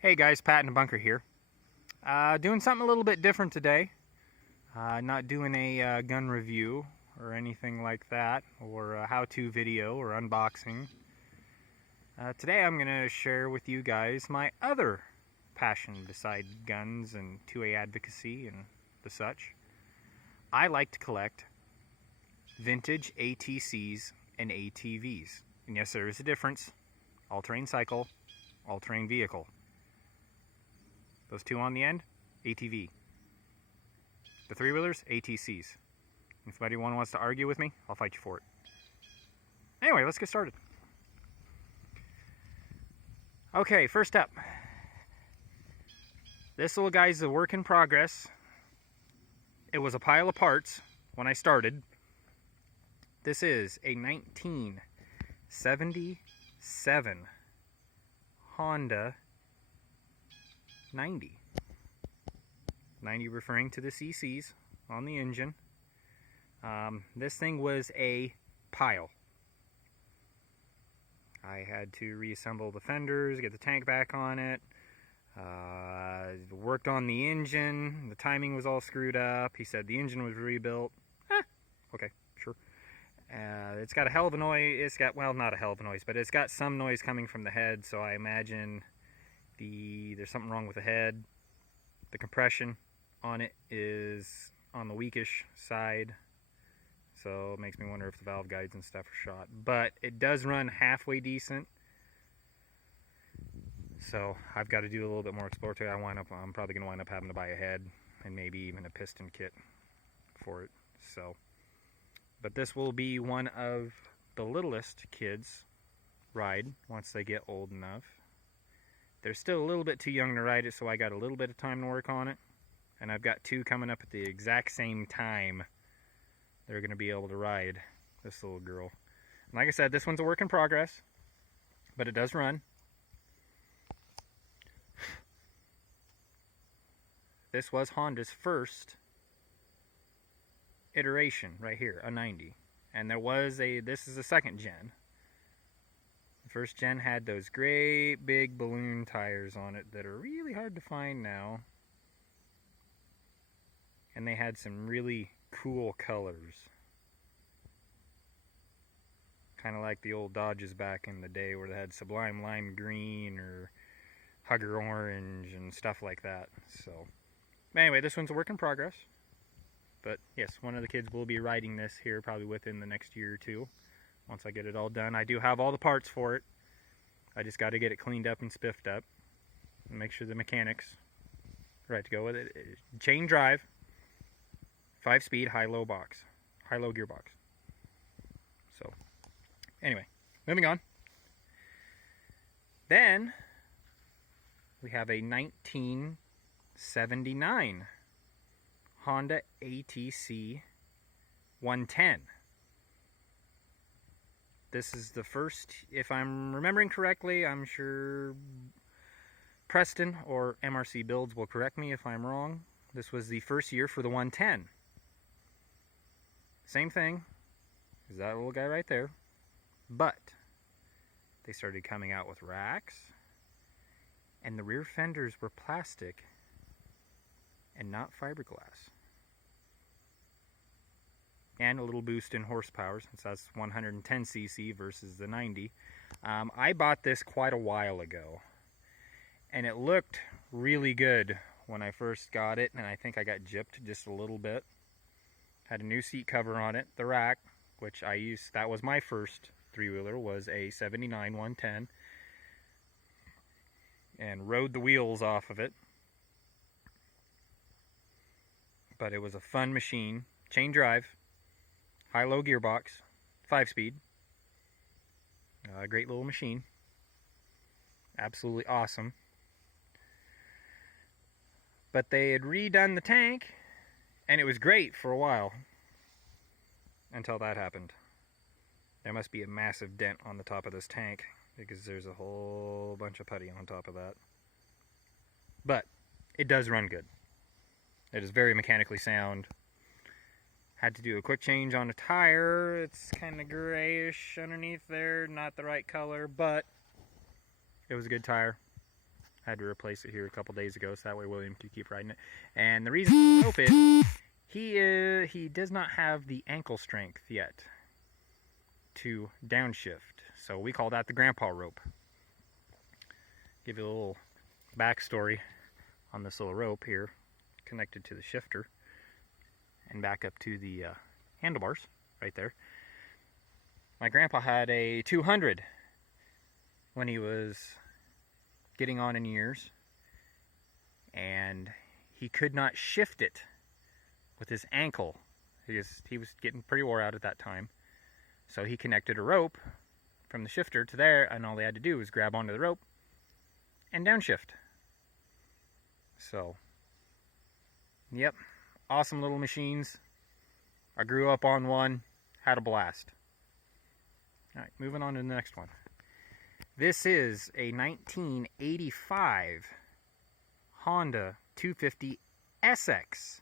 Hey guys, Pat in the bunker here. Doing something a little bit different today. Not doing a gun review or anything like that, or a how-to video or unboxing. Today I'm going to share with you guys my other passion beside guns and 2A advocacy and the such. I like to collect vintage ATCs and ATVs. And yes, there is a difference. All-terrain cycle, all-terrain vehicle. Those two on the end, ATV. The three-wheelers, ATCs. If anyone wants to argue with me, I'll fight you for it. Anyway, let's get started. Okay, first up. This little guy's a work in progress. It was a pile of parts when I started. This is a 1977 Honda 90 referring to the CCs on the engine. This thing was a pile. I had to reassemble the fenders, get the tank back on it, worked on the engine. The timing was all screwed up. He said the engine was rebuilt. Okay, sure. It's got a hell of a noise. It's got, well, not a hell of a noise, but it's got some noise coming from the head, so I imagine there's something wrong with the head. The compression on it is on the weakish side, so it makes me wonder if the valve guides and stuff are shot. But it does run halfway decent, so I've got to do a little bit more exploratory. I'm probably going to wind up having to buy a head and maybe even a piston kit for it. So, but this will be one of the littlest kids' ride once they get old enough. They're still a little bit too young to ride it, so I got a little bit of time to work on it. And I've got two coming up at the exact same time. They're going to be able to ride this little girl. And like I said, this one's a work in progress, but it does run. This was Honda's first iteration right here, a 90. And this is the second gen. The first gen had those great big balloon tires on it that are really hard to find now. And they had some really cool colors. Kind of like the old Dodges back in the day where they had Sublime Lime Green or Hugger Orange and stuff like that. So, anyway, this one's a work in progress. But yes, one of the kids will be riding this here probably within the next year or two. Once I get it all done. I do have all the parts for it. I just got to get it cleaned up and spiffed up. And make sure the mechanics are right to go with it. Chain drive. 5-speed, high-low gearbox. So, anyway, moving on. Then, we have a 1979 Honda Atc 110. This is the first, if I'm remembering correctly, I'm sure Preston or MRC Builds will correct me if I'm wrong. This was the first year for the 110. Same thing as that little guy right there, but they started coming out with racks, and the rear fenders were plastic and not fiberglass. And a little boost in horsepower, since that's 110cc versus the 90. I bought this quite a while ago, and it looked really good when I first got it, and I think I got gypped just a little bit. Had a new seat cover on it. The rack, which I used, that was my first three-wheeler, was a 79 110, and rode the wheels off of it. But it was a fun machine. Chain drive. High-low gearbox, 5-speed. Great little machine. Absolutely awesome. But they had redone the tank, and it was great for a while. Until that happened. There must be a massive dent on the top of this tank, because there's a whole bunch of putty on top of that. But it does run good. It is very mechanically sound. Had to do a quick change on a tire. It's kind of grayish underneath there, not the right color, but it was a good tire. Had to replace it here a couple days ago, so that way William could keep riding it. And the reason for the rope is he does not have the ankle strength yet to downshift. So we call that the grandpa rope. Give you a little backstory on this little rope here, connected to the shifter and back up to the handlebars right there. My grandpa had a 200 when he was getting on in years, and he could not shift it with his ankle. He was getting pretty wore out at that time. So he connected a rope from the shifter to there, and all he had to do was grab onto the rope and downshift. So, yep, awesome little machines. I grew up on one, had a blast. Alright, moving on to the next one. This is a 1985 Honda 250 SX,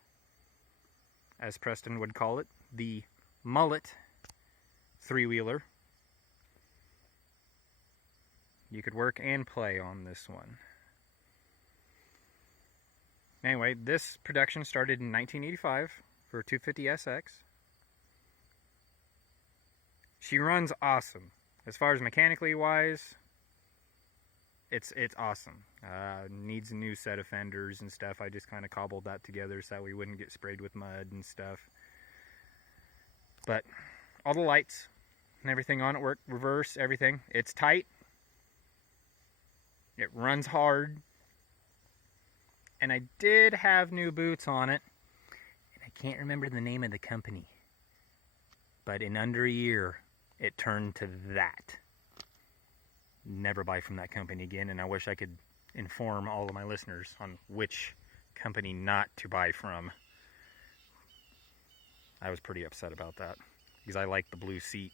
as Preston would call it, the mullet three-wheeler. You could work and play on this one. Anyway, this production started in 1985 for 250 SX. She runs awesome. As far as mechanically wise, it's awesome. Needs a new set of fenders and stuff. I just kind of cobbled that together so that we wouldn't get sprayed with mud and stuff. But all the lights and everything on it work, reverse, everything. It's tight. It runs hard. And I did have new boots on it. And I can't remember the name of the company. But in under a year, it turned to that. Never buy from that company again, and I wish I could inform all of my listeners on which company not to buy from. I was pretty upset about that because I like the blue seat,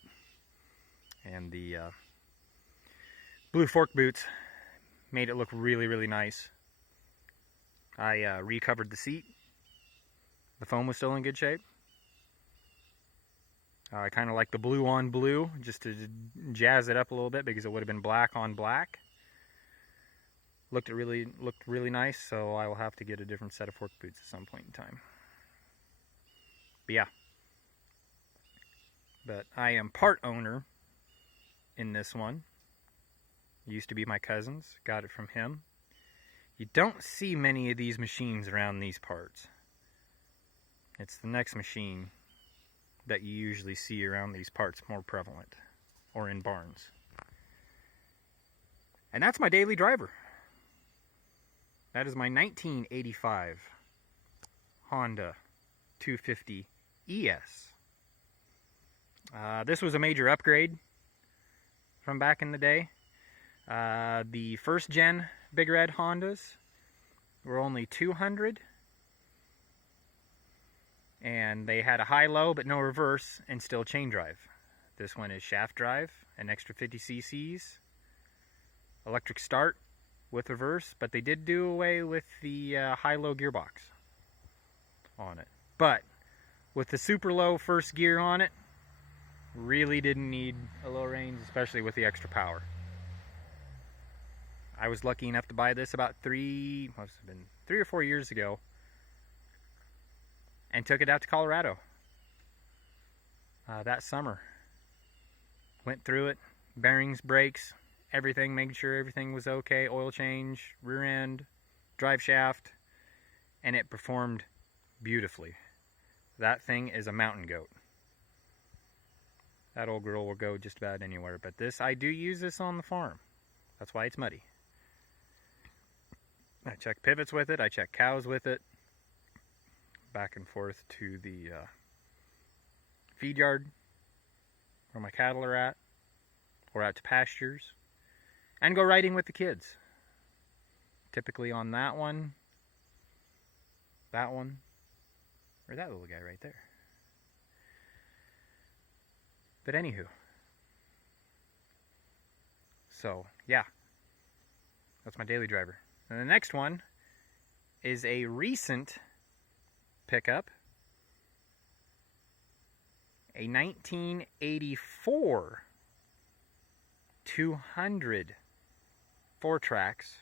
and the blue fork boots made it look really, really nice. I recovered the seat. The foam was still in good shape. I kind of like the blue on blue, just to jazz it up a little bit, because it would have been black on black. Looked really nice, so I will have to get a different set of fork boots at some point in time. But yeah. But I am part owner in this one. It used to be my cousin's, got it from him. You don't see many of these machines around these parts. It's the next machine that you usually see around these parts more prevalent, or in barns. And that's my daily driver. That is my 1985 Honda 250 ES. This was a major upgrade from back in the day. The first gen Big Red Hondas were only 200. And they had a high-low but no reverse, and still chain drive. This one is shaft drive, an extra 50 cc's, electric start with reverse, but they did do away with the high-low gearbox on it. But with the super low first gear on it, really didn't need a low range, especially with the extra power. I was lucky enough to buy this about 3 or 4 years ago, and took it out to Colorado that summer. Went through it, bearings, brakes, everything, making sure everything was okay, oil change, rear end, drive shaft, and it performed beautifully. That thing is a mountain goat. That old girl will go just about anywhere, but this, I do use this on the farm. That's why it's muddy. I check pivots with it, I check cows with it, back and forth to the feed yard where my cattle are at, or out to pastures, and go riding with the kids. Typically on that one, or that little guy right there. But anywho, so yeah, that's my daily driver. And the next one is a recent pickup, a 1984 200 4 tracks